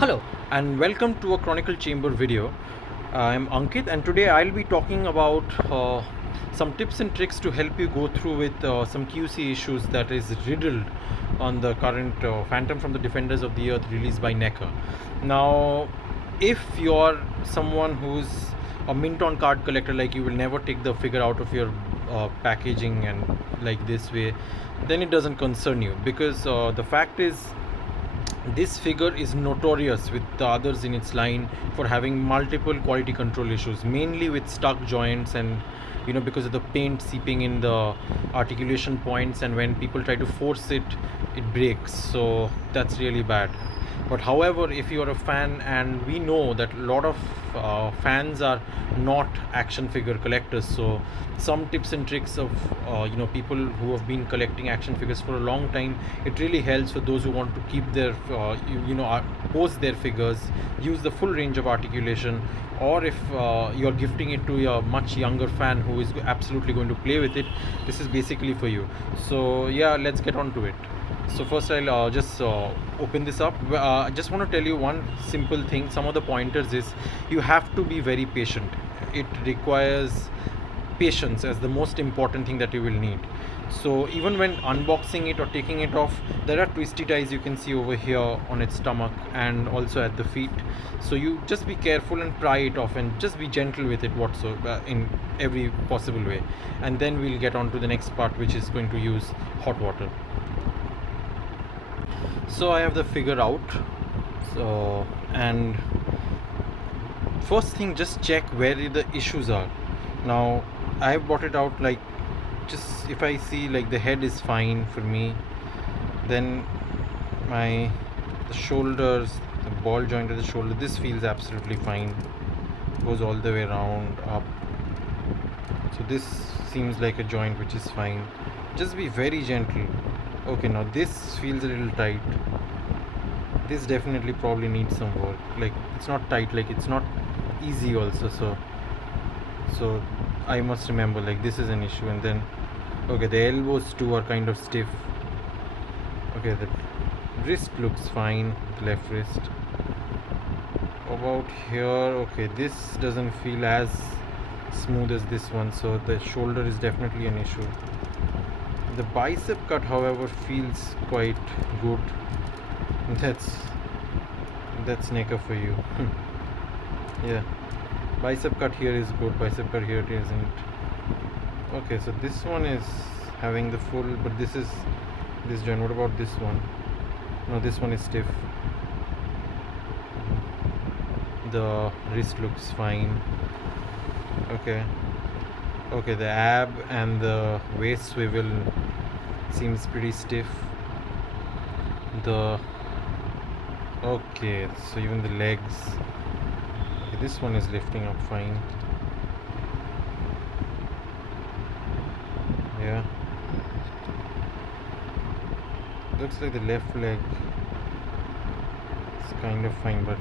Hello and welcome to a Chronicle Chamber video. I'm Ankit and today I'll be talking about some tips and tricks to help you go through with some QC issues that is riddled on the current Phantom from the Defenders of the Earth released by NECA. Now, if you're someone who's a mint on card collector, like you will never take the figure out of your packaging and like this way, then it doesn't concern you, because the fact is this figure is notorious with the others in its line for having multiple quality control issues, mainly with stuck joints and because of the paint seeping in the articulation points, and when people try to force it, it breaks. So that's really bad. But however, if you're a fan, and we know that a lot of fans are not action figure collectors, so some tips and tricks of people who have been collecting action figures for a long time, it really helps for those who want to keep their pose their figures, use the full range of articulation, or if you're gifting it to a much younger fan who is absolutely going to play with it, this is basically for you. So yeah, let's get on to it. So first I'll just open this up. I just want to tell you one simple thing. Some of the pointers is you have to be very patient. It requires patience as the most important thing that you will need. So even when unboxing it or taking it off, there are twisty ties you can see over here on its stomach and also at the feet. So you just be careful and pry it off and just be gentle with it whatsoever in every possible way. And then we'll get on to the next part, which is going to use hot water. So I have the figure out, and first thing, just check where the issues are. Now I have brought it out, like, just if I see like the head is fine for me, then the shoulders, the ball joint of the shoulder, this feels absolutely fine, goes all the way around up. So this seems like a joint which is fine. Just be very gentle. Okay, now this feels a little tight. This definitely probably needs some work. Like, it's not tight, like it's not easy also. So I must remember, like, this is an issue. And then okay, the elbows too are kind of stiff. Okay, the wrist looks fine, the left wrist. About here, okay, this doesn't feel as smooth as this one, so the shoulder is definitely an issue. The bicep cut, however, feels quite good. That's NECA for you. Yeah, bicep cut here is good, bicep cut here it isn't. Okay, so this one is having the full, but this joint. What about this one? No, this one is stiff. The wrist looks fine. Okay, the ab and the waist swivel seems pretty stiff. Okay, so even the legs, okay, this one is lifting up fine. Yeah, looks like the left leg is kind of fine, but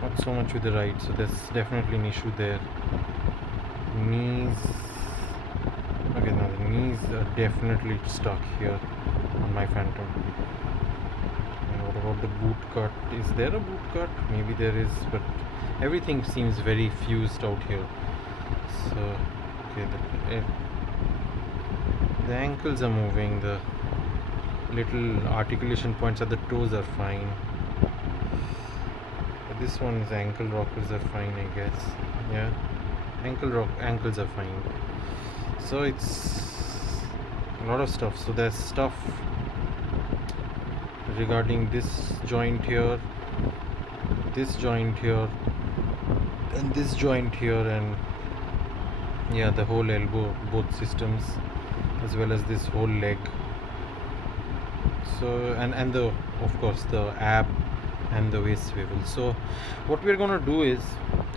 not so much with the right, so there's definitely an issue there. Knees, okay, now the knees are definitely stuck here on my Phantom. And what about the boot cut? Is there a boot cut? Maybe there is, but everything seems very fused out here. So okay, the ankles are moving, the little articulation points at the toes are fine. This one's ankle rockers are fine, I guess. Yeah, ankles are fine. So it's a lot of stuff. So there's stuff regarding this joint here, this joint here, and this joint here, and yeah, the whole elbow, both systems, as well as this whole leg. So and the, of course, the ab and the waist swivel. So what we're going to do is,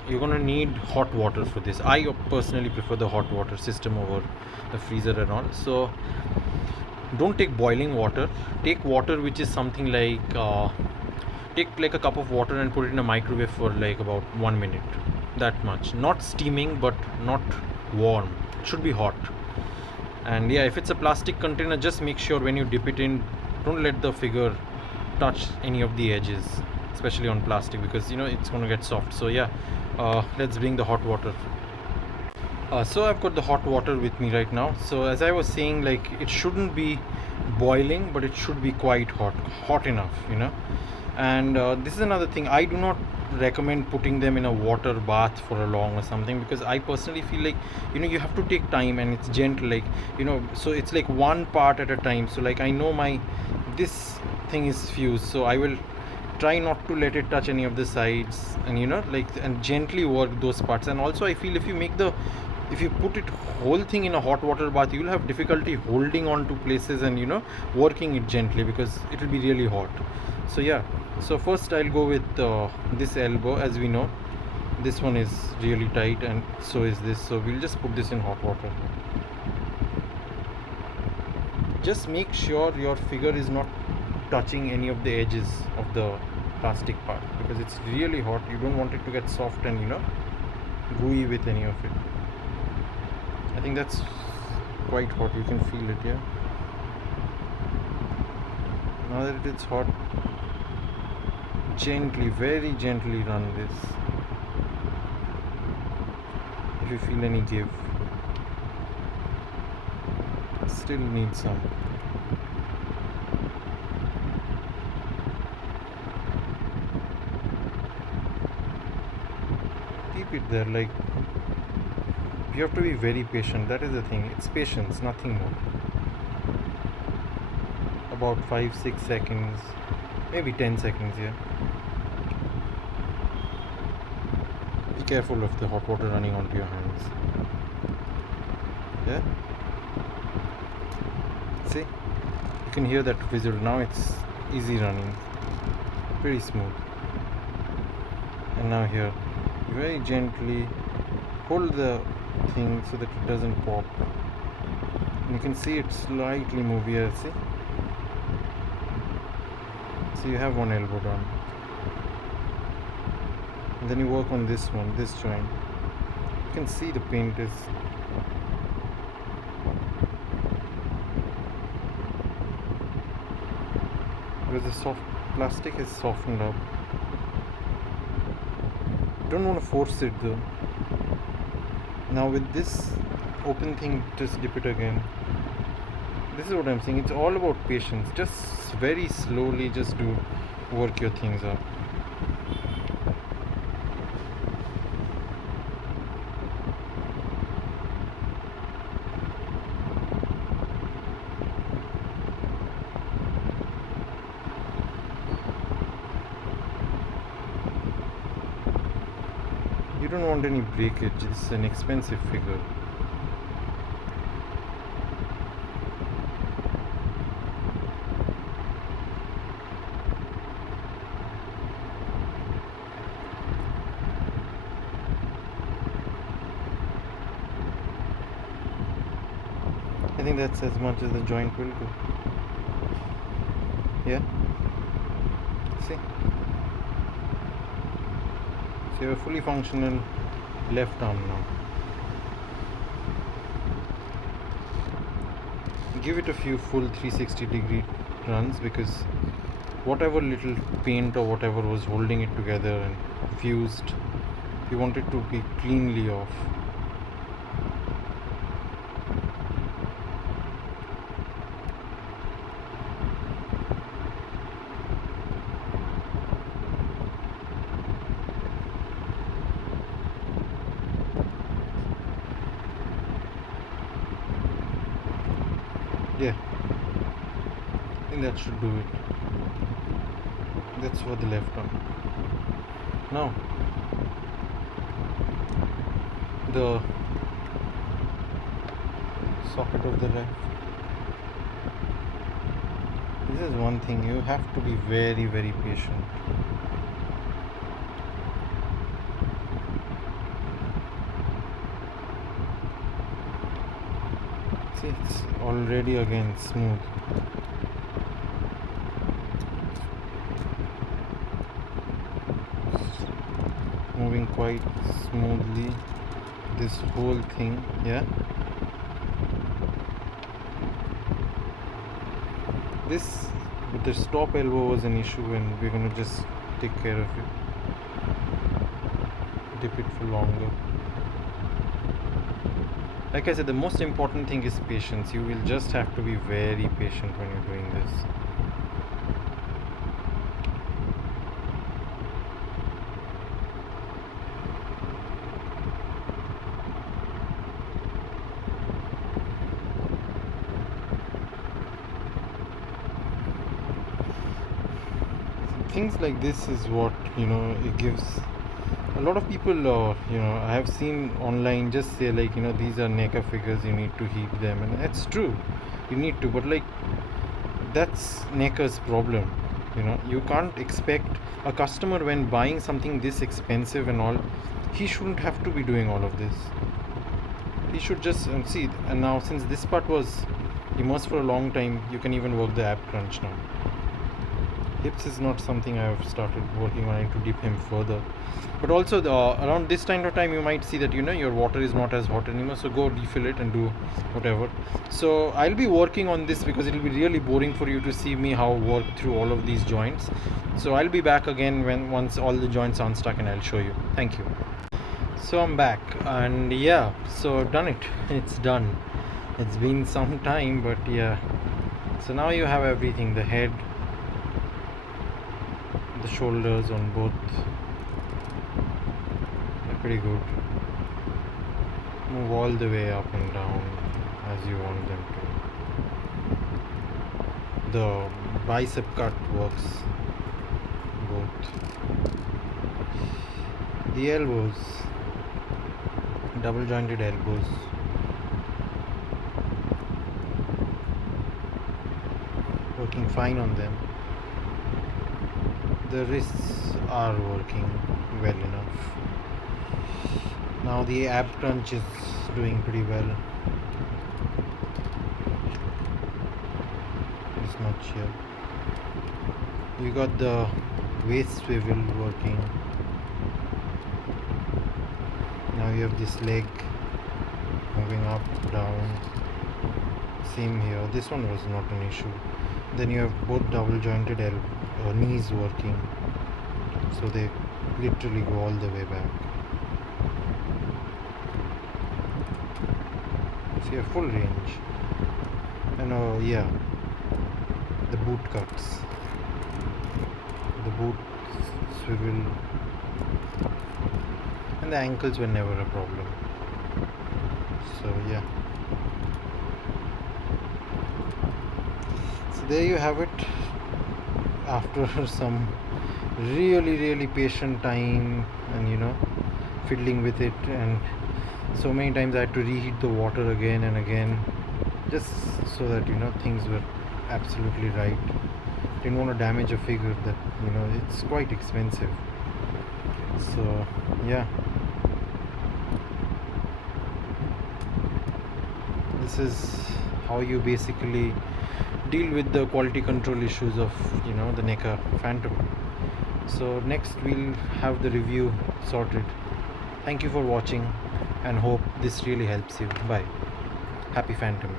you're going to need hot water for this. I personally prefer the hot water system over the freezer and all. So don't take boiling water, take water which is something like take like a cup of water and put it in a microwave for like about 1 minute, that much. Not steaming, but not warm, it should be hot. And yeah, if it's a plastic container, just make sure when you dip it in, don't let the figure touch any of the edges, especially on plastic, because it's going to get soft. So yeah, let's bring the hot water. So I've got the hot water with me right now. So as I was saying, like, it shouldn't be boiling, but it should be quite hot enough, and this is another thing. I do not recommend putting them in a water bath for a long or something, because I personally feel like you have to take time, and it's gentle, like, so it's like one part at a time. So like, I know this thing is fused, so I will try not to let it touch any of the sides, and and gently work those parts. And also I feel if you put it whole thing in a hot water bath, you'll have difficulty holding on to places and working it gently, because it will be really hot. So yeah, so first I'll go with this elbow. As we know, this one is really tight, and so is this. So we'll just put this in hot water. Just make sure your figure is not touching any of the edges of the plastic part, because it's really hot. You don't want it to get soft and gooey with any of it. I think that's quite hot. You can feel it, yeah. Now that it's hot, gently, very gently run this. If you feel any give, still need some. Keep it there, like, you have to be very patient. That is the thing. It's patience, nothing more. About 5-6 seconds, maybe 10 seconds, yeah. Be careful of the hot water running onto your hands. Yeah, see, you can hear that whistle. Now it's easy running, pretty smooth. And now here, very gently hold the thing so that it doesn't pop. And you can see it slightly move here. See, so you have one elbow done, and then you work on this one, this joint. You can see the paint is because the soft plastic is softened up. Don't want to force it though. Now with this open thing, just dip it again. This is what I'm saying. It's all about patience. Just very slowly, just work your things up. You don't want any breakage. This is an expensive figure. I think that's as much as the joint will do. Yeah? See? So you have a fully functional left arm now. Give it a few full 360-degree runs, because whatever little paint or whatever was holding it together and fused, you want it to be cleanly off. Yeah, I think that should do it. That's for the left arm. Now, the socket of the left. This is one thing, you have to be very, very patient. See, it's already again smooth. Moving quite smoothly, this whole thing, yeah. This But the stop elbow was an issue, and we're gonna just take care of it. Dip it for longer. Like I said, the most important thing is patience. You will just have to be very patient when you're doing this. Things like this is what, it gives a lot of people, I have seen online just say, like, these are NECA figures, you need to heat them, and it's true, you need to, but like, that's NECA's problem. You can't expect a customer, when buying something this expensive and all, he shouldn't have to be doing all of this. He should just see. And now, since this part was immersed for a long time, you can even work the ab crunch now. Hips is not something I have started working on. I need to dip him further. But also, around this time of time, you might see that your water is not as hot anymore. So go refill it and do whatever. So I'll be working on this because it will be really boring for you to see me how work through all of these joints. So I'll be back again once all the joints are unstuck, and I'll show you. Thank you. So I'm back, and yeah, so I've done it. It's done. It's been some time, but yeah. So now you have everything: the head, the shoulders on both. They're pretty good. Move all the way up and down as you want them to. The bicep cut works both. The elbows, double jointed elbows, working fine on them. The wrists are working well enough. Now the ab crunch is doing pretty well. This much here. You got the waist swivel working. Now you have this leg moving up, down. Same here. This one was not an issue. Then you have both double jointed knees working, so they literally go all the way back. See a full range. And yeah, the boot cuts, the boot swivel, and the ankles were never a problem. So yeah. So there you have it. After some really patient time and fiddling with it, and so many times I had to reheat the water again and again, just so that things were absolutely right. Didn't want to damage a figure that it's quite expensive. So yeah, this is how you basically deal with the quality control issues of the NECA Phantom. So next we'll have the review sorted. Thank you for watching, and hope this really helps you. Bye. Happy Phantom.